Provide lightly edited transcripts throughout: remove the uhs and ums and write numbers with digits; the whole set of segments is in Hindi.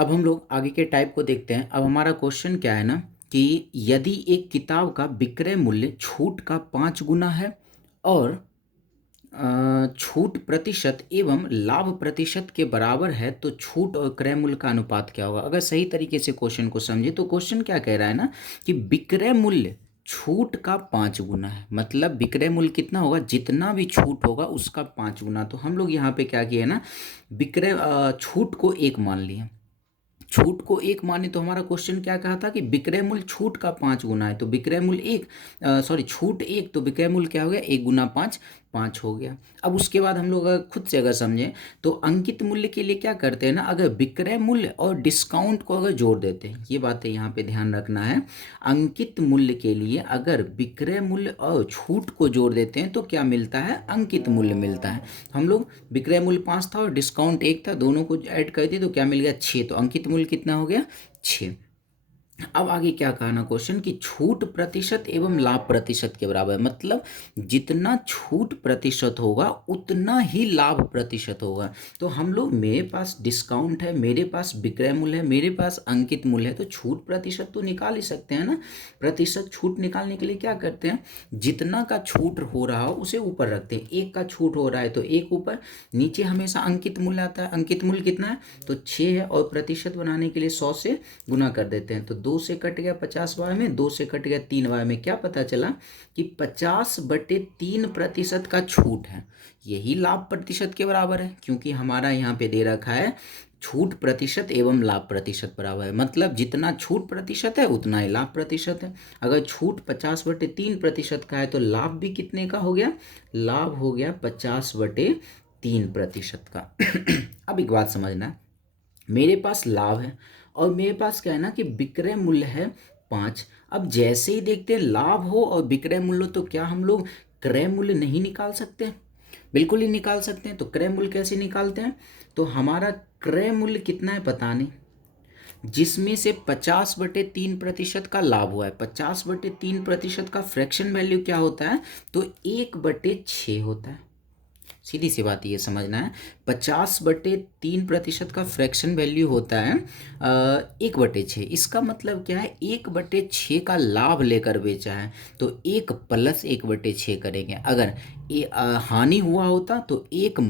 अब हम लोग आगे के टाइप को देखते हैं। अब हमारा क्वेश्चन क्या है ना कि यदि एक किताब का विक्रय मूल्य छूट का 5 गुना है और छूट प्रतिशत एवं लाभ प्रतिशत के बराबर है तो छूट और क्रय मूल्य का अनुपात क्या होगा। अगर सही तरीके से क्वेश्चन को समझे तो क्वेश्चन क्या कह रहा है ना कि विक्रय मूल्य छूट का 5 गुना है, मतलब विक्रय मूल्य कितना होगा, जितना भी छूट होगा उसका 5 गुना। तो हम लोग यहाँ पे क्या किए ना, विक्रय छूट को 1 मान लिए। छूट को 1 माने तो हमारा क्वेश्चन क्या कहा था कि विक्रय मूल्य छूट का 5 गुना है, तो विक्रय मूल्य 1, सॉरी छूट 1, तो विक्रय मूल्य क्या हो गया, 1 गुना 5, 5 हो गया। अब उसके बाद हम लोग अगर खुद से अगर समझें तो अंकित मूल्य के लिए क्या करते हैं ना, अगर विक्रय मूल्य और डिस्काउंट को अगर जोड़ देते हैं, ये बातें यहाँ पे ध्यान रखना है। अंकित मूल्य के लिए अगर विक्रय मूल्य और छूट को जोड़ देते हैं तो क्या मिलता है, अंकित मूल्य मिलता है। हम लोग विक्रय मूल्य 5 था और डिस्काउंट 1 था, दोनों को ऐड कर दिए तो क्या मिल गया, 6, तो अंकित मूल्य कितना हो गया, 6। अब आगे क्या कहा ना क्वेश्चन कि छूट प्रतिशत एवं लाभ प्रतिशत के बराबर है, मतलब जितना छूट प्रतिशत होगा उतना ही लाभ प्रतिशत होगा। तो हम लोग, मेरे पास डिस्काउंट है, मेरे पास विक्रय मूल्य है, मेरे पास अंकित मूल्य है, तो छूट प्रतिशत तो निकाल ही सकते हैं ना। प्रतिशत छूट निकालने के लिए क्या करते हैं, जितना का छूट हो रहा हो उसे ऊपर रखते हैं। 1 का छूट हो रहा है तो 1 ऊपर, नीचे हमेशा अंकित मूल्य आता है। अंकित मूल्य कितना है, तो 6 है, और प्रतिशत बनाने के लिए 100 से गुना कर देते हैं। तो 2 से कट गया 50 बार में, 2 से कट गया 3 बार में, क्या पता चला कि 50/3% का छूट है, यही लाभ प्रतिशत के बराबर है। क्योंकि हमारा यहाँ पे दे रखा है छूट प्रतिशत एवं लाभ प्रतिशत बराबर है, मतलब जितना छूट प्रतिशत है उतना ही लाभ प्रतिशत है। अगर छूट 50/3% का है तो लाभ भी कितने का हो गया, लाभ हो गया 50/3% का। अब एक बात समझना है, मेरे पास लाभ है और मेरे पास क्या है ना कि विक्रय मूल्य है 5। अब जैसे ही देखते हैं लाभ हो और विक्रय मूल्य, तो क्या हम लोग क्रय मूल्य नहीं निकाल सकते, बिल्कुल ही निकाल सकते हैं। तो क्रय मूल्य कैसे निकालते हैं, तो हमारा क्रय मूल्य कितना है पता नहीं, जिसमें से 50/3% का लाभ हुआ है। 50/3% का फ्रैक्शन वैल्यू क्या होता है, तो 1/6 होता है। सीधी सी बात ये समझना है, 50/3% का फ्रैक्शन वैल्यू होता है 1/6। इसका मतलब क्या है, 1/6 का लाभ लेकर बेचा है तो 1 + 1/6 करेंगे। अगर हानि हुआ होता तो 1 -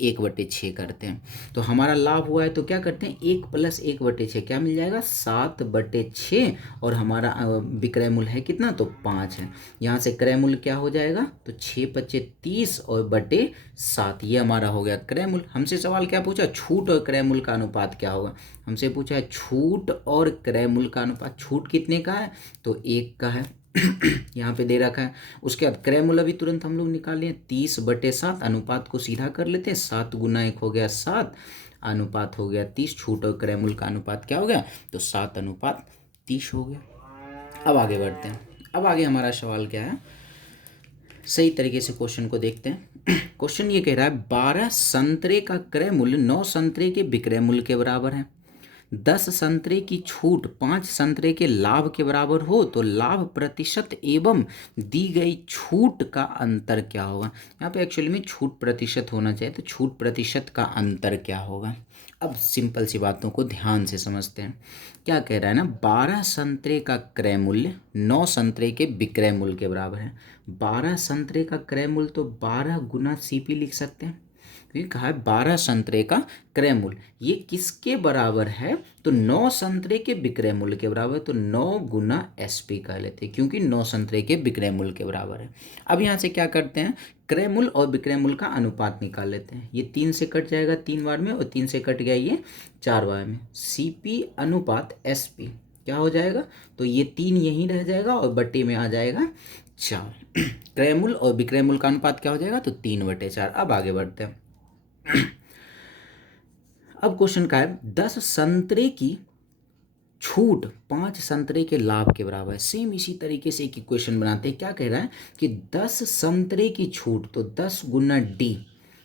1/6 करते हैं। तो हमारा लाभ हुआ है तो क्या करते हैं, 1 + 1/6 क्या मिल जाएगा, 7/6, और हमारा विक्रय मूल्य है कितना, तो 5 है। यहाँ से क्रय मूल्य क्या हो जाएगा, तो 6×5 = 30 और बटे 7, ये हमारा हो गया क्रय मूल्य। हमसे सवाल क्या पूछा, छूट और क्रय मूल्य का अनुपात क्या होगा। हमसे पूछा है छूट और क्रय मूल्य का अनुपात। छूट कितने का है, तो 1 का है, यहाँ पे दे रखा है। उसके बाद क्रय मूल्य भी तुरंत हम लोग निकाल लिए, 30/7। अनुपात को सीधा कर लेते हैं, 7 × 1 हो गया 7, अनुपात हो गया 30। छूट और क्रय मूल्य का अनुपात क्या हो गया, तो 7/30 हो गया। अब आगे बढ़ते हैं। अब आगे हमारा सवाल क्या है, सही तरीके से क्वेश्चन को देखते हैं। क्वेश्चन ये कह रहा है 12 संतरे का क्रय मूल्य 9 संतरे के विक्रय मूल्य के बराबर है। 10 संतरे की छूट 5 संतरे के लाभ के बराबर हो तो लाभ प्रतिशत एवं दी गई छूट का अंतर क्या होगा। यहाँ पे एक्चुअली में छूट प्रतिशत होना चाहिए, तो छूट प्रतिशत का अंतर क्या होगा। अब सिंपल सी बातों को ध्यान से समझते हैं। क्या कह रहा है ना, 12 संतरे का क्रय मूल्य 9 संतरे के विक्रय मूल्य के बराबर है। 12 संतरे का क्रय मूल्य तो 12 गुना CP लिख सकते हैं, क्योंकि कहा है 12 संतरे का क्रय मूल्य, ये किसके बराबर है, तो 9 संतरे के विक्रय मूल्य के बराबर है। तो 9 गुना SP कह लेते हैं, क्योंकि 9 संतरे के विक्रय मूल्य के बराबर है। अब यहाँ से क्या करते हैं, क्रय मूल्य और विक्रय मूल्य का अनुपात निकाल लेते हैं। ये 3 से कट जाएगा 3 बार में, और 3 से कट गया ये 4 बार में। CP अनुपात SP क्या हो जाएगा, तो ये 3 यहीं रह जाएगा और बट्टे में आ जाएगा 4। क्रय मूल्य और विक्रय मूल्य का अनुपात क्या हो जाएगा, तो 3/4। अब आगे बढ़ते हैं। अब क्वेश्चन का है 10 संतरे की छूट 5 संतरे के लाभ के बराबर है। सेम इसी तरीके से एक इक्वेशन बनाते हैं। क्या कह रहा है कि 10 संतरे की छूट, तो 10 × D,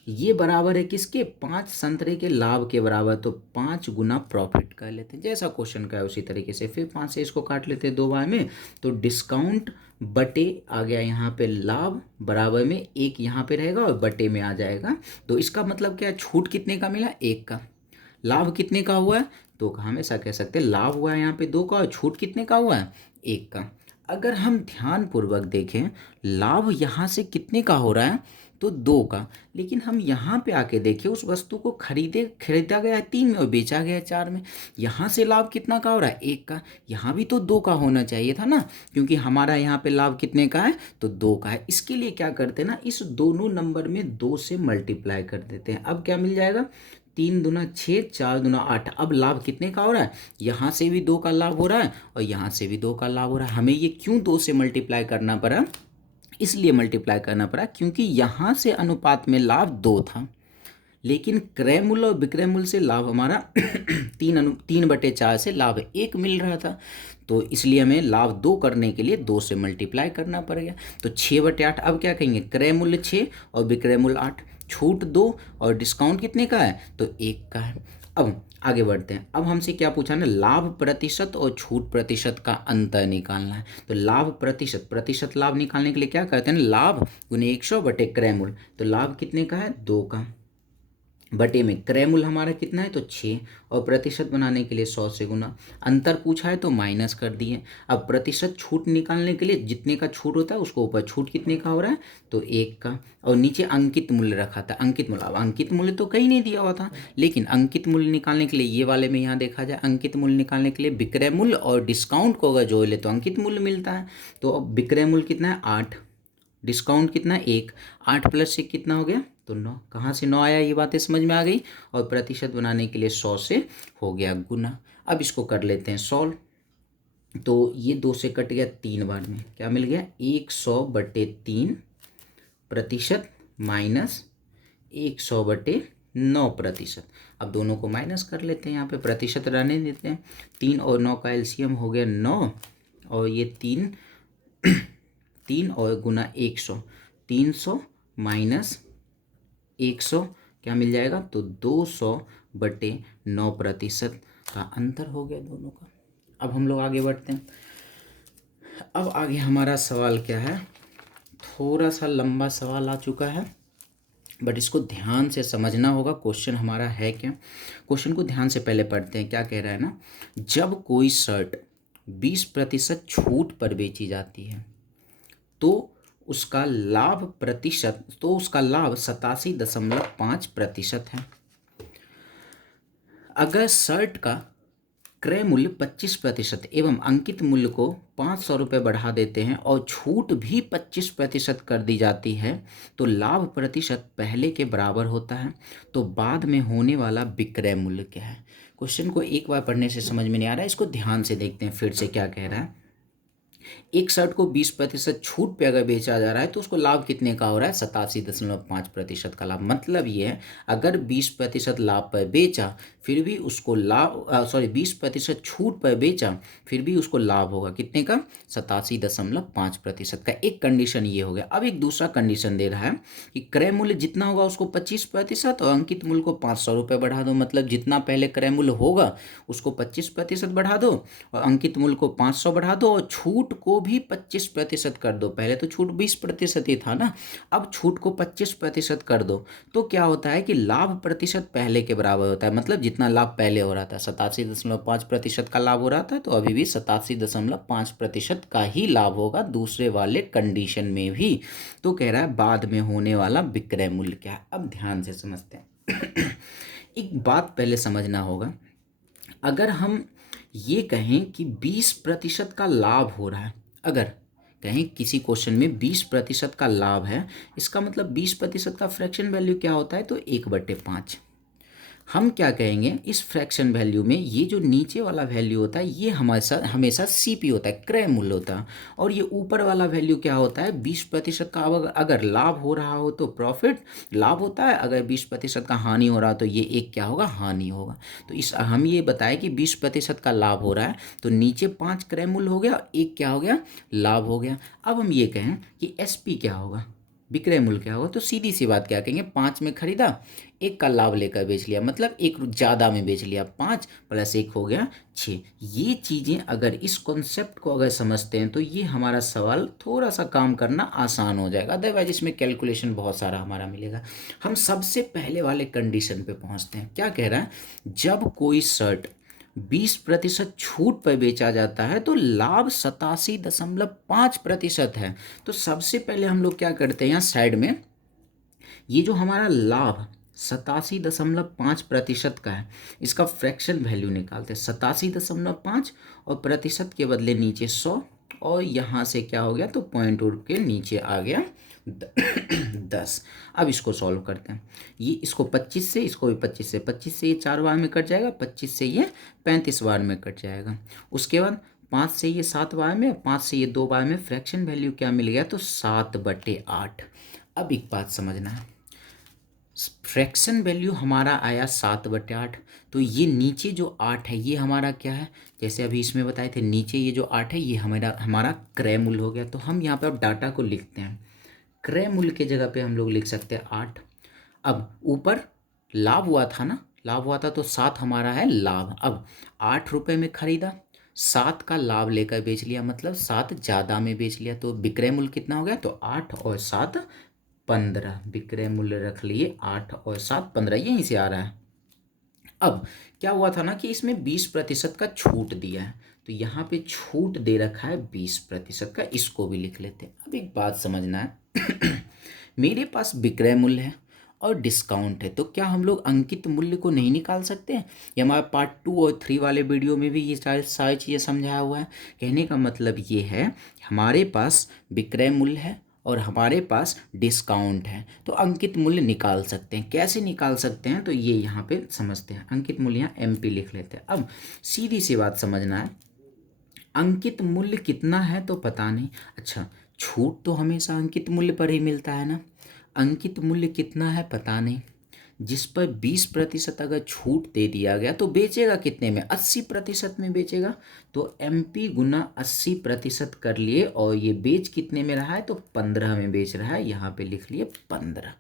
ये बराबर है किसके, 5 संतरे के लाभ के बराबर, तो 5 गुना प्रॉफिट कर लेते हैं। जैसा क्वेश्चन का है उसी तरीके से फिर 5 से इसको काट लेते हैं 2 बार में, तो डिस्काउंट बटे आ गया यहाँ पे लाभ, बराबर में 1 यहाँ पे रहेगा और बटे में आ जाएगा। तो इसका मतलब क्या है, छूट कितने का मिला, 1 का। लाभ कितने का हुआ है, तो हमेशा कह सकते हैं लाभ हुआ है यहाँ पे 2 का और छूट कितने का हुआ है 1 का। अगर हम ध्यानपूर्वक देखें लाभ यहाँ से कितने का हो रहा है तो 2 का, लेकिन हम यहाँ पे आके देखें उस वस्तु को खरीदा गया है 3 में और बेचा गया है 4 में। यहाँ से लाभ कितना का हो रहा है 1 का, यहाँ भी तो 2 का होना चाहिए था ना, क्योंकि हमारा यहाँ पे लाभ कितने का है तो 2 का है। इसके लिए क्या करते हैं ना, इस दोनों नंबर में 2 से मल्टीप्लाई कर देते हैं। अब क्या मिल जाएगा 3 दूना 6, 4 दूना 8। अब लाभ कितने का हो रहा है, यहाँ से भी 2 का लाभ हो रहा है और यहाँ से भी 2 का लाभ हो रहा है। हमें ये क्यों 2 से मल्टीप्लाई करना पड़ा, इसलिए मल्टीप्लाई करना पड़ा क्योंकि यहाँ से अनुपात में लाभ 2 था, लेकिन क्रय मूल्य और विक्रय मूल्य से लाभ हमारा 3/4 से लाभ 1 मिल रहा था। तो इसलिए हमें लाभ 2 करने के लिए 2 से मल्टीप्लाई करना पड़ गया। तो 6/8 अब क्या कहेंगे, क्रय मूल्य 6 और विक्रय मूल्य 8, छूट 2 और डिस्काउंट कितने का है तो 1 का है। अब आगे बढ़ते हैं। अब हमसे क्या पूछा ना, लाभ प्रतिशत और छूट प्रतिशत का अंतर निकालना है। तो लाभ प्रतिशत लाभ निकालने के लिए क्या करते हैं, लाभ गुने 100 बटे क्रय मूल्य। तो लाभ कितने का है 2 का, बटे में क्रय मूल्य हमारा कितना है तो 6, और प्रतिशत बनाने के लिए 100 से गुना। अंतर पूछा है तो माइनस कर दिए। अब प्रतिशत छूट निकालने के लिए जितने का छूट होता है उसको ऊपर छूट कितने का हो रहा है तो 1 का, और नीचे अंकित मूल्य रखा था। अंकित मूल्य, अब अंकित मूल्य तो कहीं नहीं दिया हुआ था, लेकिन अंकित मूल्य निकालने के लिए ये वाले में यहाँ देखा जाए, अंकित मूल्य निकालने के लिए विक्रय मूल्य और डिस्काउंट को अगर जोड़ ले तो अंकित मूल्य मिलता है। तो अब विक्रय मूल्य कितना है 8, डिस्काउंट कितना 1, 8 प्लस 1 कितना हो गया तो 9। कहाँ से 9 आया, ये बातें समझ में आ गई। और प्रतिशत बनाने के लिए 100 से हो गया गुना। अब इसको कर लेते हैं सॉल्व। तो ये 2 से कट गया 3 बार में, क्या मिल गया 100/3 प्रतिशत माइनस 100/9%। अब दोनों को माइनस कर लेते हैं, यहाँ पे प्रतिशत रहने देते हैं। 3 और 9 का एलसीएम हो गया 9, और ये 3 और गुना 100, 300 माइनस 100 क्या मिल जाएगा तो 200/9% का अंतर हो गया दोनों का। अब हम लोग आगे बढ़ते हैं। अब आगे हमारा सवाल क्या है, थोड़ा सा लंबा सवाल आ चुका है, बट इसको ध्यान से समझना होगा। क्वेश्चन हमारा है क्या, क्वेश्चन को ध्यान से पहले पढ़ते हैं। क्या कह रहा है ना, जब कोई शर्ट 20% छूट पर बेची जाती है तो उसका लाभ 87.5% है। अगर शर्ट का क्रय मूल्य 25% एवं अंकित मूल्य को 500 रुपये बढ़ा देते हैं और छूट भी 25% कर दी जाती है तो लाभ प्रतिशत पहले के बराबर होता है, तो बाद में होने वाला विक्रय मूल्य क्या है। क्वेश्चन को एक बार पढ़ने से समझ में नहीं आ रहा है, इसको ध्यान से देखते हैं फिर से क्या कह रहा है। एक शर्ट को 20% छूट पे अगर बेचा जा रहा है तो उसको लाभ कितने का हो रहा है 87.5% का लाभ। मतलब ये है अगर 20% लाभ पर बेचा फिर भी उसको 20% छूट पर बेचा फिर भी उसको लाभ होगा कितने का 87.5% का। एक कंडीशन ये हो गया। अब एक दूसरा कंडीशन दे रहा है कि क्रय मूल्य जितना होगा उसको 25% और अंकित मूल्य को 500 रुपये बढ़ा दो। मतलब जितना पहले क्रय मूल्य होगा उसको 25% बढ़ा दो और अंकित मूल्य को 500 बढ़ा दो और छूट को भी 25% कर दो। पहले तो छूट 20% ही था ना, अब छूट को 25% कर दो तो क्या होता है कि लाभ प्रतिशत पहले के बराबर होता है। मतलब जितना लाभ पहले हो रहा था 87.5% का लाभ हो रहा था तो अभी भी 87.5% का ही लाभ होगा दूसरे वाले कंडीशन में भी। तो कह रहा है बाद में होने वाला विक्रय मूल्य क्या है। अब ध्यान से समझते हैं। एक बात पहले समझना होगा, अगर हम ये कहें कि 20% का लाभ हो रहा है, अगर कहें किसी क्वेश्चन में 20% का लाभ है, इसका मतलब 20% का फ्रैक्शन वैल्यू क्या होता है तो 1/5। हम क्या कहेंगे इस फ्रैक्शन वैल्यू में ये जो नीचे वाला वैल्यू होता है ये हमेशा सीपी होता है, क्रय मूल्य होता है, और ये ऊपर वाला वैल्यू क्या होता है 20% का। अगर लाभ हो रहा हो तो प्रॉफिट लाभ होता है, अगर 20% का हानि हो रहा हो तो ये एक क्या होगा हानि होगा। तो हम ये बताएं कि 20% का लाभ हो रहा है तो नीचे 5 क्रय मूल्य हो गया, एक क्या हो गया लाभ हो गया। अब हम ये कहें कि एसपी क्या होगा विक्रय मूल्य क्या होगा, तो सीधी सी बात क्या कहेंगे 5 में खरीदा, एक का लाभ लेकर बेच लिया, मतलब एक ज़्यादा में बेच लिया, 5 + 1 हो गया 6। ये चीज़ें अगर इस कॉन्सेप्ट को अगर समझते हैं तो ये हमारा सवाल थोड़ा सा काम करना आसान हो जाएगा। अदरवाइज इसमें कैलकुलेशन बहुत सारा हमारा मिलेगा। हम सबसे पहले वाले कंडीशन पे पहुंचते हैं। क्या कह रहा है, जब कोई शर्ट 20% छूट पर बेचा जाता है तो लाभ 87.5% है। तो सबसे पहले हम लोग क्या करते हैं, यहाँ साइड में ये जो हमारा लाभ 87.5% का है, इसका फ्रैक्शन वैल्यू निकालते हैं। 87.5 और प्रतिशत के बदले नीचे 100, और यहाँ से क्या हो गया, तो पॉइंट उड़ के नीचे आ गया 10। अब इसको सॉल्व करते हैं। ये इसको 25 से, इसको भी 25 से ये 4 बार में कट जाएगा, 25 से ये 35 बार में कट जाएगा। उसके बाद 5 से ये 7 बार में, 5 से ये 2 बार में, फ्रैक्शन वैल्यू क्या मिल गया, तो 7/8। अब एक बात समझना है, फ्रैक्शन वैल्यू हमारा आया 7/8, तो ये नीचे जो 8 है ये हमारा क्या है, जैसे अभी इसमें बताए थे, नीचे ये जो 8 है ये हमारा हमारा क्रय मूल्य हो गया। तो हम यहाँ पे अब डाटा को लिखते हैं, क्रय मूल्य के जगह पे हम लोग लिख सकते हैं 8। अब ऊपर लाभ हुआ था ना, लाभ हुआ था तो 7 हमारा है लाभ। अब 8 रुपये में खरीदा, 7 का लाभ लेकर बेच लिया, मतलब 7 ज़्यादा में बेच लिया, तो विक्रय मूल्य कितना हो गया, तो 8 और 7 15। विक्रय मूल्य रख लिए 8 और 7 15, यहीं से आ रहा है। अब क्या हुआ था ना कि इसमें 20% का छूट दिया है, तो यहाँ पे छूट दे रखा है 20% का, इसको भी लिख लेते हैं। अब एक बात समझना है मेरे पास विक्रय मूल्य है और डिस्काउंट है, तो क्या हम लोग अंकित मूल्य को नहीं निकाल सकते हैं? ये हमारा पार्ट 2 और 3 वाले वीडियो में भी ये सारी चीज़ें समझाया हुआ है। कहने का मतलब ये है, हमारे पास विक्रय मूल्य है और हमारे पास डिस्काउंट है, तो अंकित मूल्य निकाल सकते हैं। कैसे निकाल सकते हैं, तो ये यहाँ पे समझते हैं। अंकित मूल्य यहाँ MP लिख लेते हैं। अब सीधी सी बात समझना है, अंकित मूल्य कितना है तो पता नहीं, अच्छा छूट तो हमेशा अंकित मूल्य पर ही मिलता है ना, अंकित मूल्य कितना है पता नहीं, जिस पर 20% अगर छूट दे दिया गया तो बेचेगा कितने में, 80% में बेचेगा। तो MP गुना 80% कर लिए, और ये बेच कितने में रहा है, तो 15 में बेच रहा है, यहाँ पे लिख लिए 15।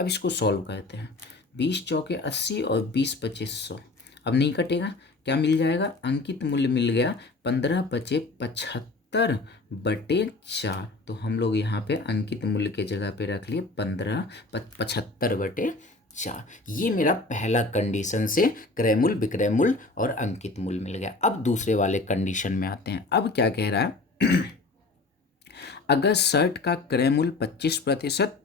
अब इसको सॉल्व करते हैं, 20 चौके 80 और 20 पच्चीस 100, अब नहीं कटेगा, क्या मिल जाएगा, अंकित मूल्य मिल गया 15 पचे 75/4। तो हम लोग यहाँ पे अंकित मूल्य के जगह पे रख लिए 15 75/4। ये मेरा पहला कंडीशन से क्रय मूल्य, विक्रय मूल्य और अंकित मूल्य मिल गया। अब दूसरे वाले कंडीशन में आते हैं। अब क्या कह रहा है अगर शर्ट का क्रय मूल्य 25%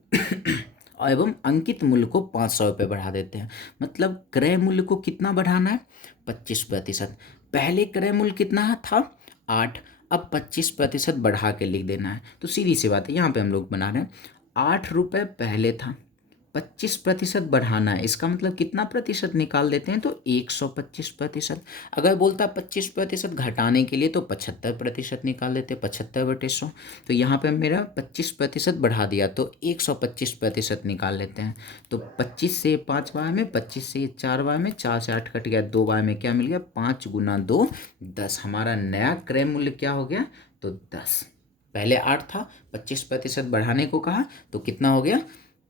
एवं अंकित मूल्य को 500 रुपये बढ़ा देते हैं, मतलब क्रय मूल्य को कितना बढ़ाना है, 25%। पहले क्रय मूल्य कितना था, 8, अब 25% बढ़ा के लिख देना है। तो सीधी सी बात है, यहाँ पे हम लोग बना रहे हैं 8 रुपये पहले था, 25% बढ़ाना है, इसका मतलब कितना प्रतिशत निकाल देते हैं, तो 125%। अगर बोलता 25% घटाने के लिए तो 75% निकाल देते, 75/100। तो यहाँ पे मेरा 25% बढ़ा दिया तो 125% निकाल लेते हैं। तो 25 से 5 बार में, 25 से 4 बार में, 4 से 8 कट गया, 2 बार में क्या मिल गया, 5 गुना 2 10। हमारा नया क्रय मूल्य क्या हो गया, तो 10। पहले 8 था, 25% बढ़ाने को कहा तो कितना हो गया,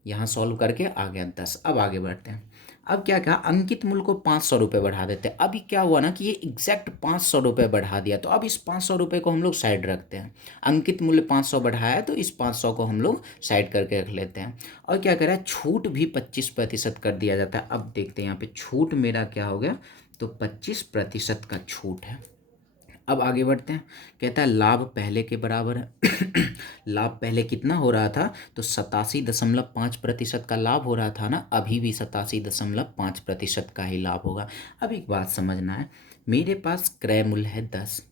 यहाँ सॉल्व करके आ गया 10। अब आगे बढ़ते हैं। अब क्या कहा, अंकित मूल्य को 500 रुपये बढ़ा देते हैं। अभी क्या हुआ ना कि ये एग्जैक्ट 500 रुपये बढ़ा दिया, तो अब इस 500 रुपये को हम लोग साइड रखते हैं। अंकित मूल्य 500 बढ़ाया है तो इस 500 को हम लोग साइड करके रख लेते हैं। और क्या कह रहा है, छूट भी 25% कर दिया जाता है। अब देखते हैं यहाँ पे छूट मेरा क्या हो गया, तो 25% का छूट है। अब आगे बढ़ते हैं, कहता है लाभ पहले के बराबर है लाभ पहले कितना हो रहा था, तो 87.5% का लाभ हो रहा था ना, अभी भी 87.5% का ही लाभ होगा। अब एक बात समझना है, मेरे पास क्रय मूल्य है 10,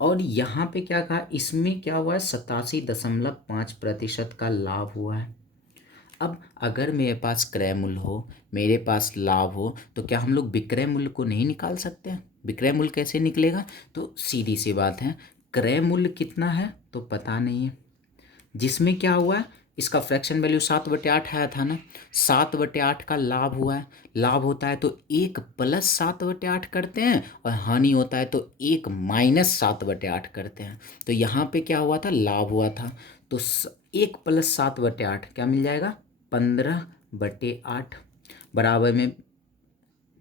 और यहाँ पे क्या कहा, इसमें क्या हुआ है, 87.5% का लाभ हुआ है। अब अगर मेरे पास क्रय मूल्य हो, मेरे पास लाभ हो, तो क्या हम लोग विक्रय मूल्य को नहीं निकाल सकते हैं? विक्रय मूल्य कैसे निकलेगा, तो सीधी सी बात है, क्रय मूल्य कितना है तो पता नहीं है, जिसमें क्या हुआ है, इसका फ्रैक्शन वैल्यू 7/8 आया था ना, 7/8 का लाभ हुआ है। लाभ होता है तो 1 + 7/8 करते हैं, और हानि होता है तो 1 - 7/8 करते हैं। तो यहाँ पे क्या हुआ था, लाभ हुआ था, तो 1 + 7/8 क्या मिल जाएगा, 15/8। बराबर में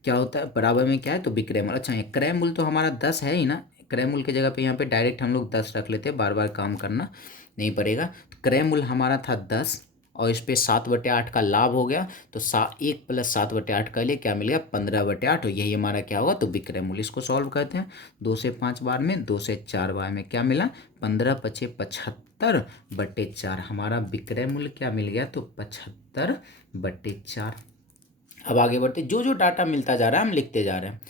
क्या होता है, बराबर में क्या है, तो विक्रय मूल्य। अच्छा, ये क्रय मूल्य तो हमारा 10 है ही ना, क्रय मूल्य की जगह पे यहाँ पे डायरेक्ट हम लोग 10 रख लेते हैं, बार बार काम करना नहीं पड़ेगा। तो क्रय मूल्य हमारा था 10, और इस पे 7/8 का लाभ हो गया, तो 1 + 7/8 का लिए क्या मिल गया 15/8, और यही हमारा क्या होगा तो विक्रय मूल्य। इसको सॉल्व करते हैं, 2 से 5 बार में, 2 से 4 बार में क्या मिला 15×5=75/4, हमारा विक्रय मूल्य क्या मिल गया तो 75/4। अब आगे बढ़ते, जो जो डाटा मिलता जा रहा है हम लिखते जा रहे हैं।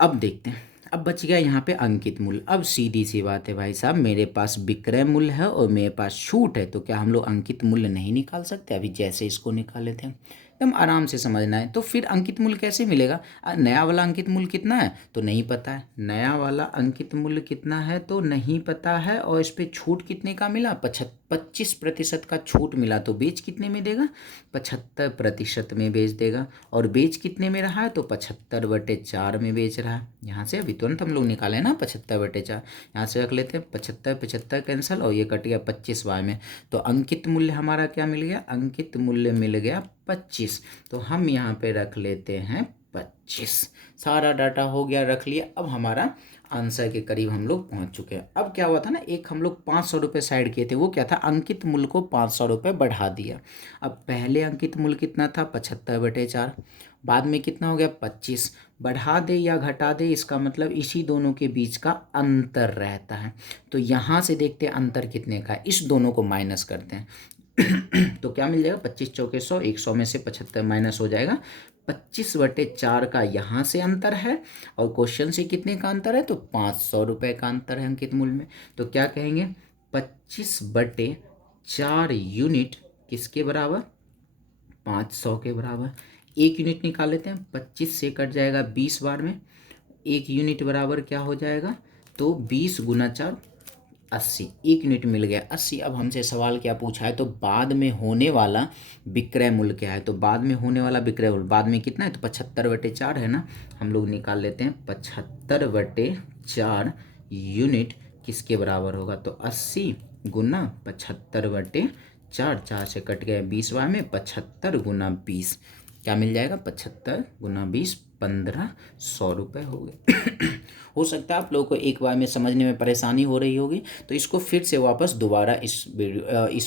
अब देखते हैं, अब बच गया यहाँ पे अंकित मूल्य। अब सीधी सी बात है भाई साहब, मेरे पास विक्रय मूल्य है और मेरे पास छूट है, तो क्या हम लोग अंकित मूल्य नहीं निकाल सकते? अभी जैसे इसको निकाले थे, एकदम आराम से समझना है। तो फिर अंकित मूल्य कैसे मिलेगा? नया वाला अंकित मूल्य कितना है तो नहीं पता है, नया वाला अंकित मूल्य कितना है तो नहीं पता है, और इस पे छूट कितने का मिला 25% का छूट मिला, तो बेच कितने में देगा 75% में बेच देगा, और बेच कितने में रहा है तो 75/4 में बेच रहा है। यहाँ से अभी तुरंत हम लोग निकाले ना 75/4, यहाँ से रख लेते हैं 75 75 कैंसिल, और ये कट गया 25 बार में, तो अंकित मूल्य हमारा क्या मिल गया, अंकित मूल्य मिल गया 25। तो हम यहाँ पे रख लेते हैं 25। सारा डाटा हो गया, रख लिया। अब हमारा आंसर के करीब हम लोग पहुँच चुके हैं। अब क्या हुआ था ना, एक हम लोग 500 रुपये साइड किए थे, वो क्या था अंकित मूल्य को 500 रुपये बढ़ा दिया। अब पहले अंकित मूल्य कितना था 75/4, बाद में कितना हो गया 25, बढ़ा दे या घटा दे इसका मतलब इसी दोनों के बीच का अंतर रहता है। तो यहाँ से देखते हैं अंतर कितने का है, इस दोनों को माइनस करते हैं तो क्या मिल जाएगा 25 चौके 100, 100 में से 75 माइनस हो जाएगा, 25/4 का यहाँ से अंतर है, और क्वेश्चन से कितने का अंतर है तो 500 रुपये का अंतर है अंकित मूल्य में। तो क्या कहेंगे 25/4 यूनिट किसके बराबर 500 के बराबर। एक यूनिट निकाल लेते हैं, 25 से कट जाएगा 20 बार में, एक यूनिट बराबर क्या हो जाएगा तो 20 × 4 80, एक यूनिट मिल गया 80। अब हमसे सवाल क्या पूछा है तो बाद में होने वाला विक्रय मूल्य क्या है, तो बाद में होने वाला विक्रय मूल्य बाद में कितना है तो 75/4 है ना, हम लोग निकाल लेते हैं 75/4 यूनिट किसके बराबर होगा तो 80 × 75/4, 4 से कट गए 20 बार में, 75 × 20 क्या मिल जाएगा 75 × 20 1500 रुपये हो गए हो सकता है आप लोगों को एक बार में समझने में परेशानी हो रही होगी, तो इसको फिर से वापस दोबारा इस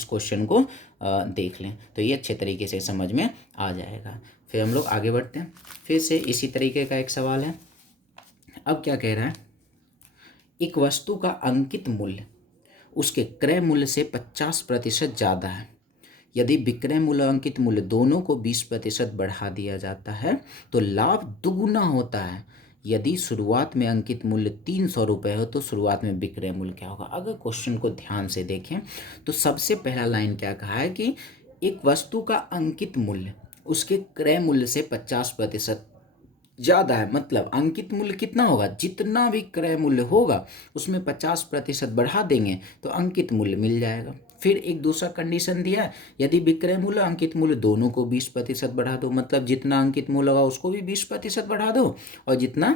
क्वेश्चन को देख लें, तो ये अच्छे तरीके से समझ में आ जाएगा। फिर हम लोग आगे बढ़ते हैं, फिर से इसी तरीके का एक सवाल है। अब क्या कह रहा है, एक वस्तु का अंकित मूल्य उसके क्रय मूल्य से 50% ज़्यादा है, यदि विक्रय मूल्य और अंकित मूल्य दोनों को 20% बढ़ा दिया जाता है तो लाभ दुगुना होता है। यदि शुरुआत में अंकित मूल्य 300 रुपये हो तो शुरुआत में विक्रय मूल्य क्या होगा। अगर क्वेश्चन को ध्यान से देखें तो सबसे पहला लाइन क्या कहा है कि एक वस्तु का अंकित मूल्य उसके क्रय मूल्य से 50% ज़्यादा है, मतलब अंकित मूल्य कितना होगा, जितना भी क्रय मूल्य होगा उसमें 50% बढ़ा देंगे तो अंकित मूल्य मिल जाएगा। फिर एक दूसरा कंडीशन दिया है, यदि विक्रय मूल्य अंकित मूल्य दोनों को 20% बढ़ा दो, मतलब जितना अंकित मूल्य होगा उसको भी 20% बढ़ा दो, और जितना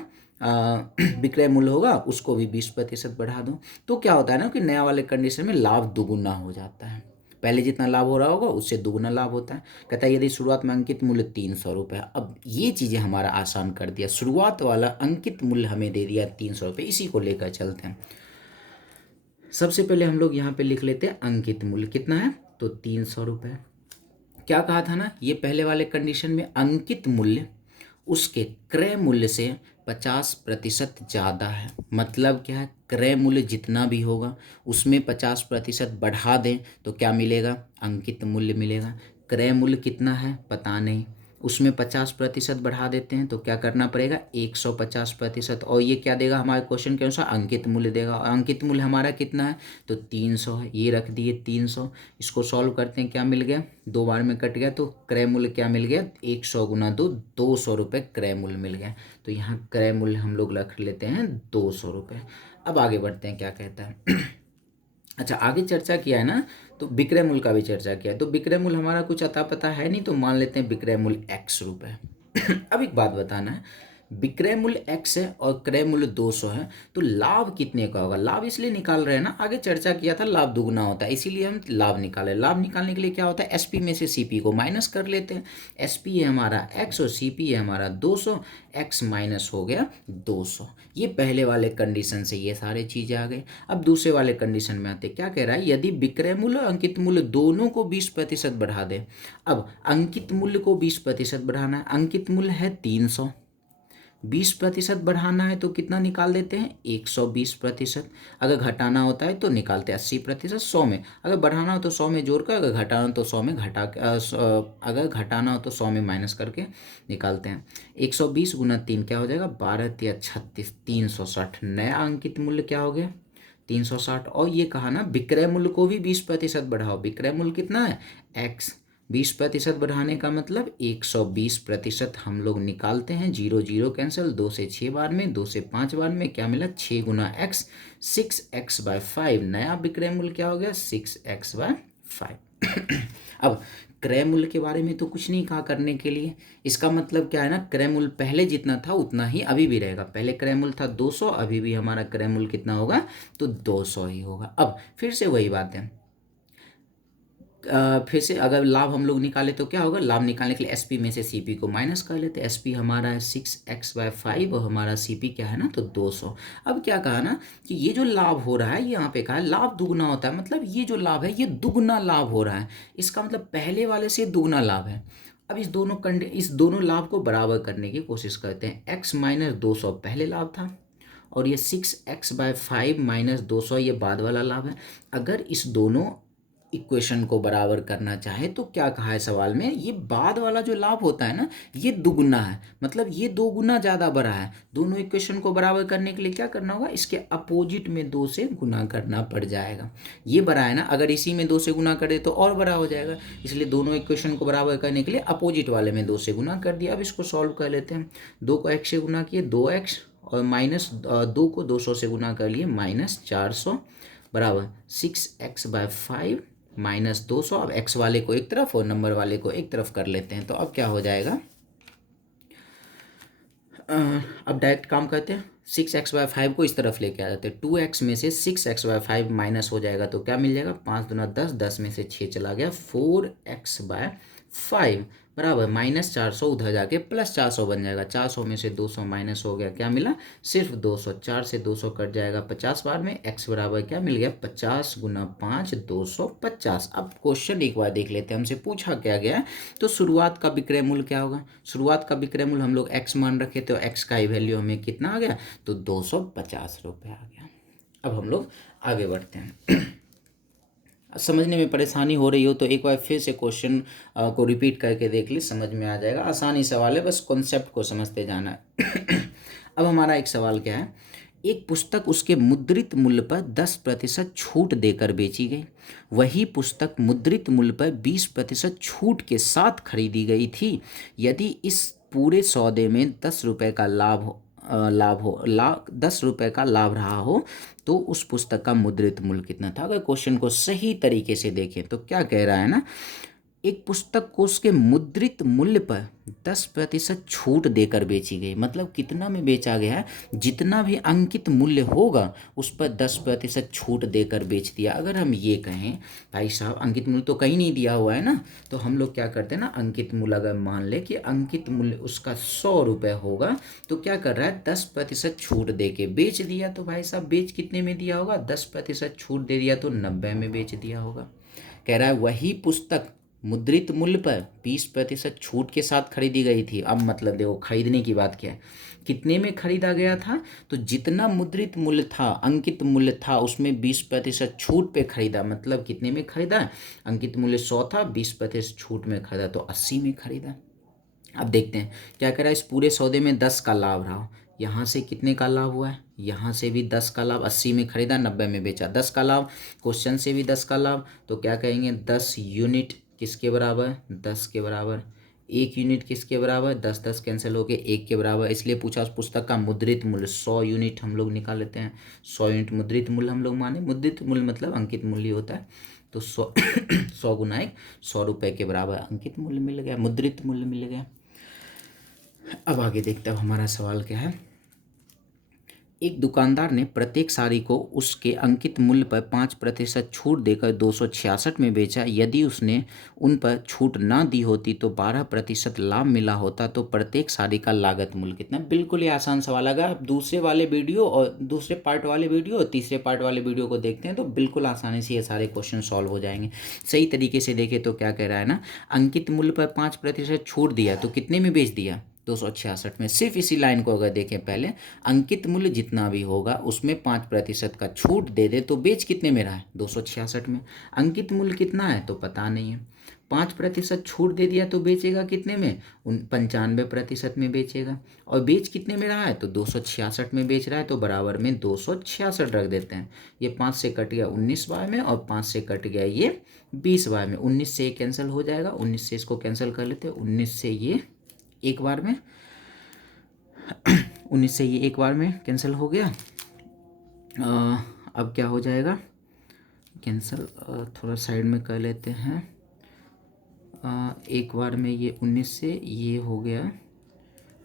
विक्रय मूल्य होगा उसको भी 20% बढ़ा दो, तो क्या होता है ना कि नया वाले कंडीशन में लाभ दुगुना हो जाता है। पहले जितना लाभ हो रहा होगा उससे दुगुना लाभ होता है। कहता है यदि शुरुआत में अंकित मूल्य 300 रुपये, अब ये चीज़ें हमारा आसान कर दिया, शुरुआत वाला अंकित मूल्य हमें दे दिया 300 रुपये, इसी को लेकर चलते हैं। सबसे पहले हम लोग यहाँ पे लिख लेते हैं अंकित मूल्य कितना है तो 300 रुपये। क्या कहा था ना, ये पहले वाले कंडीशन में अंकित मूल्य उसके क्रय मूल्य से 50% ज़्यादा है, मतलब क्या है क्रय मूल्य जितना भी होगा उसमें 50% बढ़ा दें तो क्या मिलेगा अंकित मूल्य मिलेगा। क्रय मूल्य कितना है पता नहीं, उसमें 50% बढ़ा देते हैं तो क्या करना पड़ेगा 150%, और ये क्या देगा हमारे क्वेश्चन के अनुसार अंकित मूल्य देगा, और अंकित मूल्य हमारा कितना है तो 300 है, ये रख दिए 300। इसको सॉल्व करते हैं, क्या मिल गया 2 बार में कट गया, तो क्रय मूल्य क्या मिल गया 100 × 2 200 रुपये क्रय मूल्य मिल गया, तो यहाँ क्रय मूल्य हम लोग रख लेते हैं 200 रुपये। अब आगे बढ़ते हैं, क्या कहता है अच्छा आगे चर्चा किया है ना, तो विक्रय मूल्य का भी चर्चा किया है, तो विक्रय मूल्य हमारा कुछ अता पता है नहीं, तो मान लेते हैं विक्रय मूल्य x रुपये अब एक बात बताना है, विक्रय मूल्य x है और क्रय मूल्य 200 है, तो लाभ कितने का होगा? लाभ इसलिए निकाल रहे हैं ना, आगे चर्चा किया था लाभ दुगना होता है, इसीलिए हम लाभ निकाले। लाभ निकालने के लिए क्या होता है, एसपी में से सीपी को माइनस कर लेते हैं। एसपी है हमारा x और सीपी है हमारा 200, x माइनस हो गया 200। ये पहले वाले कंडीशन से ये सारे चीज़ें आ गई। अब दूसरे वाले कंडीशन में आते, क्या कह रहा है, यदि विक्रय मूल्य और अंकित मूल्य दोनों को 20% बढ़ा दे। अब अंकित मूल्य को 20% बढ़ाना है, अंकित मूल्य है 300, 20% बढ़ाना है तो कितना निकाल देते हैं, 120%। अगर घटाना होता है तो निकालते हैं 80%। 100 में अगर बढ़ाना हो तो 100 में जोड़कर, अगर घटाना हो तो 100 में घटा अगर घटाना हो तो 100 में माइनस करके निकालते हैं। 120 गुना 3 क्या हो जाएगा, 12 तिया 36, 360। नया अंकित मूल्य क्या हो गया, 360। और ये कहा ना विक्रय मूल्य को भी 20% बढ़ाओ। विक्रय मूल्य कितना है, x। 20% बढ़ाने का मतलब 120% हम लोग निकालते हैं। 0 0 कैंसिल, 2 से 6 बार में, 2 से 5 बार में, क्या मिला, 6 गुना x, 6x/5। नया विक्रय मूल्य क्या हो गया, 6x/5। अब क्रय मूल्य के बारे में तो कुछ नहीं कहा करने के लिए। इसका मतलब क्या है ना, क्रय मूल्य पहले जितना था उतना ही अभी भी रहेगा। पहले क्रय मूल्य था 200, अभी भी हमारा क्रय मूल्य कितना होगा, तो 200 ही होगा। अब फिर से वही बात है, फिर से अगर लाभ हम लोग निकाले तो क्या होगा, लाभ निकालने के लिए एसपी में से सीपी को माइनस कर लेते हैं। एसपी हमारा है 6x/5 और हमारा सीपी क्या है ना, तो 200। अब क्या कहा ना कि ये जो लाभ हो रहा है, ये यहाँ पे कहा है लाभ दुगना होता है, मतलब ये जो लाभ है ये दुगना लाभ हो रहा है। इसका मतलब पहले वाले से दुगना लाभ है। अब इस दोनों लाभ को बराबर करने की कोशिश करते हैं। x माइनस 200 पहले लाभ था और ये 6x/5 माइनस 200 ये बाद वाला लाभ है। अगर इस दोनों इक्वेशन को बराबर करना चाहे तो क्या कहा है सवाल में, ये बाद वाला जो लाभ होता है ना, ये दुगुना है, मतलब ये 2 गुना ज़्यादा बड़ा है। दोनों इक्वेशन को बराबर करने के लिए क्या करना होगा, इसके अपोजिट में 2 से गुना करना पड़ जाएगा। ये बड़ा है ना, अगर इसी में 2 से गुना कर दे तो और बड़ा हो जाएगा, इसलिए दोनों इक्वेशन को बराबर करने के लिए अपोजिट वाले में 2 से गुना कर दिया। अब इसको सॉल्व कर लेते हैं। 2 को x से गुना किए, 2x, और माइनस 2 को 200 से गुना कर लिए, -400 बराबर 6x/5 -200। अब x वाले को एक तरफ और नंबर वाले को एक तरफ कर लेते हैं, तो अब क्या हो जाएगा, अब डायरेक्ट काम करते हैं। 6x/5 को इस तरफ लेके आ जाते हैं। 2x में से 6x/5 माइनस हो जाएगा तो क्या मिल जाएगा, 5 दूना 10, 10 में से 6 चला गया, 4x/5 बराबर -400 उधर जाके +400 बन जाएगा। 400 में से 200 माइनस हो गया, क्या मिला, सिर्फ 200। 4 से 200 कट जाएगा 50 बार में। x बराबर क्या मिल गया, 50 गुना 5, 250। अब क्वेश्चन एक बार देख लेते हैं, हमसे पूछा क्या गया है। तो शुरुआत का विक्रय मूल्य क्या होगा, शुरुआत का विक्रय मूल्य हम लोग x मान रखे थे, तो x का ही वैल्यू हमें कितना आ गया, तो 250 रुपये आ गया। अब हम लोग आगे बढ़ते हैं। समझने में परेशानी हो रही हो तो एक बार फिर से क्वेश्चन को रिपीट करके देख ली, समझ में आ जाएगा। आसानी सवाल है, बस कॉन्सेप्ट को समझते जाना है। अब हमारा एक सवाल क्या है, एक पुस्तक उसके मुद्रित मूल्य पर 10% छूट देकर बेची गई। वही पुस्तक मुद्रित मूल्य पर 20% छूट के साथ खरीदी गई थी। यदि इस पूरे सौदे में 10 रुपये का लाभ 10 रुपये का लाभ रहा हो तो उस पुस्तक का मुद्रित मूल्य कितना था। अगर क्वेश्चन को सही तरीके से देखें तो क्या कह रहा है ना, एक पुस्तक को उसके मुद्रित मूल्य पर 10% छूट देकर बेची गई, मतलब कितना में बेचा गया है, जितना भी अंकित मूल्य होगा उस पर 10% छूट देकर बेच दिया। अगर हम ये कहें भाई साहब अंकित मूल्य तो कहीं नहीं दिया हुआ है ना, तो हम लोग क्या करते हैं ना, अंकित मूल्य अगर मान ले कि अंकित मूल्य उसका 100 रुपये होगा, तो क्या कर रहा है, 10% छूट दे के बेच दिया। तो भाई साहब बेच कितने में दिया होगा, 10% छूट दे दिया तो 90 में बेच दिया होगा। कह रहा है वही पुस्तक मुद्रित मूल्य पर 20% छूट के साथ खरीदी गई थी। अब मतलब देखो खरीदने की बात क्या है, कितने में खरीदा गया था, तो जितना मुद्रित मूल्य था, अंकित मूल्य था, उसमें 20% छूट पे खरीदा, मतलब कितने में खरीदा, अंकित मूल्य 100 था, 20% छूट में खरीदा तो 80 में खरीदा। अब देखते हैं क्या कह रहा है, इस पूरे सौदे में 10 का लाभ रहा, यहाँ से कितने का लाभ हुआ है, यहाँ से भी 10 का लाभ, 80 में खरीदा 90 में बेचा, 10 का लाभ, क्वेश्चन से भी 10 का लाभ, तो क्या कहेंगे 10 यूनिट किसके बराबर, 10 के बराबर। 1 यूनिट किसके बराबर, 10 10 कैंसिल हो गए 1 के बराबर, इसलिए पूछा उस पुस्तक का मुद्रित मूल्य 100 यूनिट हम लोग निकाल लेते हैं। 100 यूनिट मुद्रित मूल्य हम लोग माने, मुद्रित मूल्य मतलब अंकित मूल्य होता है, तो 100 100 गुना 1, 100 रुपये के बराबर अंकित मूल्य मिल गया, मुद्रित मूल्य मिल गया। अब आगे देखते हैं हमारा सवाल क्या है। एक दुकानदार ने प्रत्येक साड़ी को उसके अंकित मूल्य पर 5% छूट देकर 266 में बेचा। यदि उसने उन पर छूट ना दी होती तो 12% लाभ मिला होता, तो प्रत्येक साड़ी का लागत मूल्य कितना। बिल्कुल ही आसान सवाल। अगर आप दूसरे वाले वीडियो और दूसरे पार्ट वाले वीडियो और तीसरे पार्ट वाले वीडियो को देखते हैं तो बिल्कुल आसानी से ये सारे क्वेश्चन सॉल्व हो जाएंगे। सही तरीके से देखें तो क्या कह रहा है ना, अंकित मूल्य पर 5% छूट दिया तो कितने में बेच दिया, 266 में। सिर्फ इसी लाइन को अगर देखें पहले, अंकित मूल्य जितना भी होगा उसमें 5% का छूट दे दे तो बेच कितने में रहा है, 266 में। अंकित मूल्य कितना है तो पता नहीं है, 5% छूट दे दिया तो बेचेगा कितने में, 95% में बेचेगा। और बेच कितने में रहा है तो 266 में बेच रहा है, तो बराबर में 266 रख देते हैं। ये 5 से कट गया 19 बार में और 5 से कट गया ये 20 बार में। 19 से ये कैंसिल हो जाएगा, 19 से इसको कैंसिल कर लेते हैं, 19 से ये एक बार में 19 से ये एक बार में कैंसिल हो गया। अब क्या हो जाएगा कैंसिल, थोड़ा साइड में कर लेते हैं। एक बार में ये 19 से ये हो गया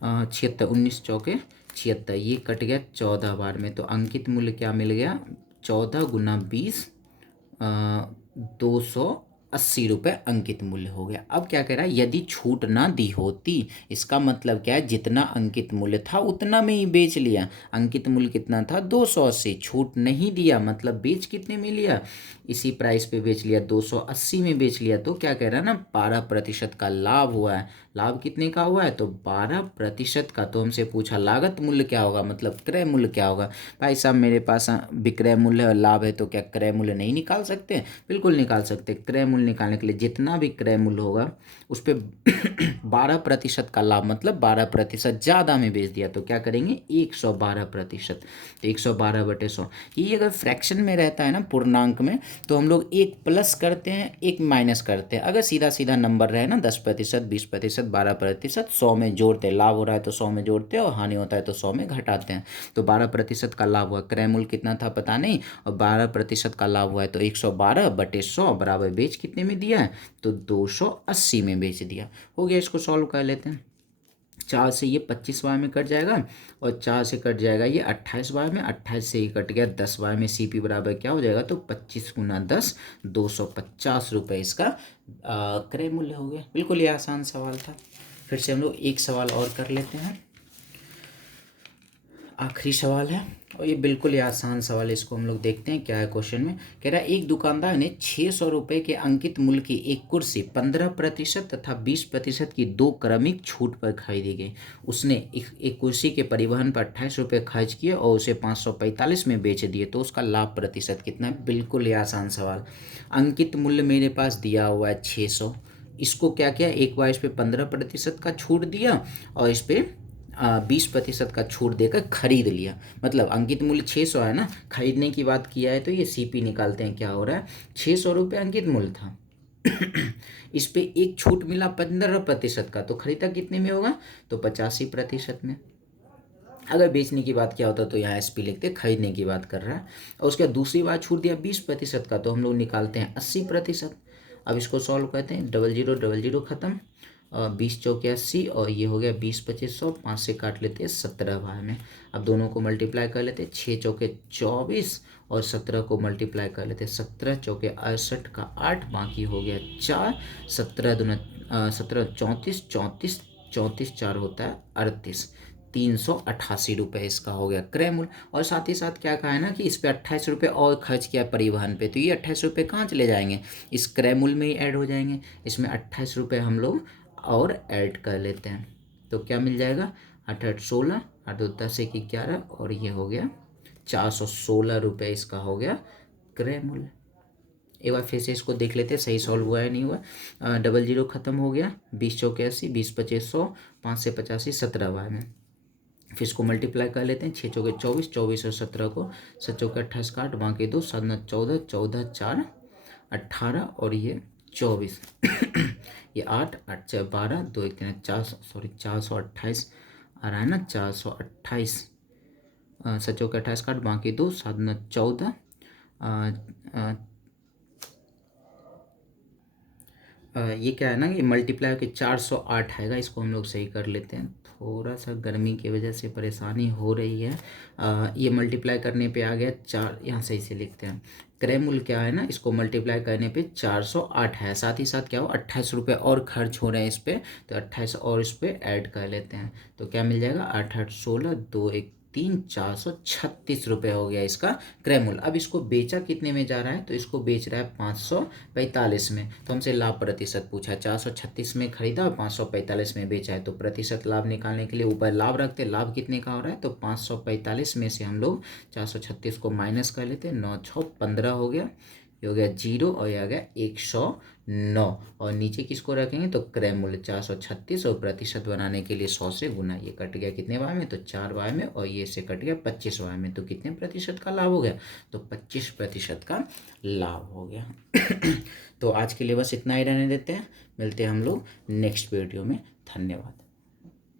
76, 19 चौके 76, ये कट गया 14 बार में। तो अंकित मूल्य क्या मिल गया, 14 गुना 20, 280 रुपये अंकित मूल्य हो गया। अब क्या कह रहा है, यदि छूट ना दी होती, इसका मतलब क्या है, जितना अंकित मूल्य था उतना में ही बेच लिया। अंकित मूल्य कितना था 280, छूट नहीं दिया मतलब बेच कितने में लिया, इसी प्राइस पे बेच लिया, 280 में बेच लिया। तो क्या कह रहा है ना, 12% का लाभ हुआ है। लाभ कितने का हुआ है तो 12% का। तो हमसे पूछा लागत मूल्य क्या होगा, मतलब क्रय मूल्य क्या होगा। भाई साहब मेरे पास विक्रय मूल्य और लाभ है तो क्या क्रय मूल्य नहीं निकाल सकते, बिल्कुल निकाल सकते। क्रय मूल्य निकालने के लिए जितना भी क्रय मूल्य होगा उस पर 12% का लाभ, मतलब 12% ज़्यादा में बेच दिया तो क्या करेंगे 112%। तो 112/100, ये अगर फ्रैक्शन में रहता है ना, पूर्णांक में, तो हम लोग एक प्लस करते हैं एक माइनस करते हैं। अगर सीधा सीधा नंबर रहे ना 10%, 20%, 12%, 100 में जोड़ते हैं, लाभ हो रहा है तो 100 में जोड़ते हैं और हानि होता है तो 100 में घटाते हैं। तो 12% का लाभ हुआ, क्रय मूल्य कितना था पता नहीं, और 12% का लाभ हुआ है तो 112/100 बराबर बेच कितने में दिया है तो 280 में बेच दिया। हो गया, इसको सॉल्व कर लेते हैं। 4 से ये 25 बार में कट जाएगा और 4 से कट जाएगा ये 28 बार में, 28 से ये कट गया 10 बार में। सीपी बराबर क्या हो जाएगा तो 25 गुना 10, 250 रुपये इसका क्रय मूल्य हो गया। बिल्कुल ये आसान सवाल था। फिर से हम लोग एक सवाल और कर लेते हैं, आखिरी सवाल है और ये बिल्कुल ही आसान सवाल है। इसको हम लोग देखते हैं क्या है क्वेश्चन में। कह रहा है एक दुकानदार ने 600 रुपये के अंकित मूल्य की एक कुर्सी 15% तथा 20% की दो क्रमिक छूट पर खरीदी गई। उसने एक कुर्सी के परिवहन पर 28 रुपये खर्च किए और उसे 545 में बेच दिए, तो उसका लाभ प्रतिशत कितना है। बिल्कुल ही आसान सवाल। अंकित मूल्य मेरे पास दिया हुआ है 600, इसको क्या किया, एक बार इस पर 15% का छूट दिया और इस पर 20% का छूट देकर खरीद लिया। मतलब अंकित मूल्य 600 है ना, खरीदने की बात किया है तो ये सीपी निकालते हैं। क्या हो रहा है, 600 रुपये अंकित मूल्य था इस पे एक छूट मिला 15% का, तो खरीदा कितने में होगा तो 85% में। अगर बेचने की बात क्या होता तो यहाँ एसपी लिखते, खरीदने की बात कर रहा है। और उसके बाद दूसरी बार छूट दिया 20% का, तो हम लोग निकालते हैं 80%। अब इसको सॉल्व करते हैं, 00 खत्म, 20 चौके 80 और ये हो गया 20/2500, 5 से काट लेते हैं 17 बार में। अब दोनों को मल्टीप्लाई कर लेते हैं, 6 चौके 24 और 17 को मल्टीप्लाई कर लेते हैं, 17 चौके 68 का 8, बाकी हो गया 4, 17 दूना 17 34, 34 34 4 होता है 38, 388 रुपये इसका हो गया क्रय मूल्य। और साथ ही साथ क्या कहा है ना कि इस पे 28 रुपये और खर्च किया परिवहन पे, तो ये 28 रुपये कहाँ चले जाएंगे, इस क्रय मूल्य में ही ऐड हो जाएंगे। इसमें 28 रुपये हम लोग और ऐड कर लेते हैं, तो क्या मिल जाएगा 8 8 16, 8 2 10 1 11 और ये हो गया 416 रुपये इसका हो गया क्रय मूल्य। एक बार फिर से इसको देख लेते हैं सही सॉल्व हुआ है नहीं हुआ। 00 खत्म हो गया, 20 चौके 80, 20/2500, 5 से 85, 17 बार में। फिर इसको मल्टीप्लाई कर लेते हैं, 6 चौके 24, 24 और 17 को 7 चौके 28 काट, बाकी 2, 7 9 14, 14 4 18 और ये 24 ये 8 8 4 12, 2 1 3 4, सॉरी 428 आ रहा है ना, 428, 7 चौके 28 काट, बाकी 2, 7 9 14, ये क्या है ना कि मल्टीप्लाई होकर 408 आएगा, इसको हम लोग सही कर लेते हैं। थोड़ा सा गर्मी की वजह से परेशानी हो रही है। ये मल्टीप्लाई करने पे आ गया 4, यहाँ सही से लिखते हैं। क्रय मूल्य क्या है ना, इसको मल्टीप्लाई करने पे 408 है। साथ ही साथ क्या हो, 28 रुपये और खर्च हो रहे हैं इस पर, तो 28 और इस पर ऐड कर लेते हैं। तो क्या मिल जाएगा, 8 8 16 2 1 3, 436 रुपये हो गया इसका क्रय मूल्य। अब इसको बेचा कितने में जा रहा है, तो इसको बेच रहा है 545 में। तो हमसे लाभ प्रतिशत पूछा है, 436 में खरीदा और 545 में बेचा है, तो प्रतिशत लाभ निकालने के लिए ऊपर लाभ रखते, लाभ कितने का हो रहा है, तो 545 में से हम लोग 436 को माइनस कर लेते हैं, 9 6 15 हो गया, ये हो गया 0 और ये आ गया 109। और नीचे किसको रखेंगे, तो क्रय मूल्य 436 और प्रतिशत बनाने के लिए 100 से गुना, ये कट गया कितने बार में, तो 4 बार में, और ये से कट गया 25 बार में, तो कितने प्रतिशत का लाभ हो गया, तो 25% का लाभ हो गया। तो आज के लिए बस इतना ही रहने देते हैं, मिलते हैं हम लोग नेक्स्ट वीडियो में। धन्यवाद।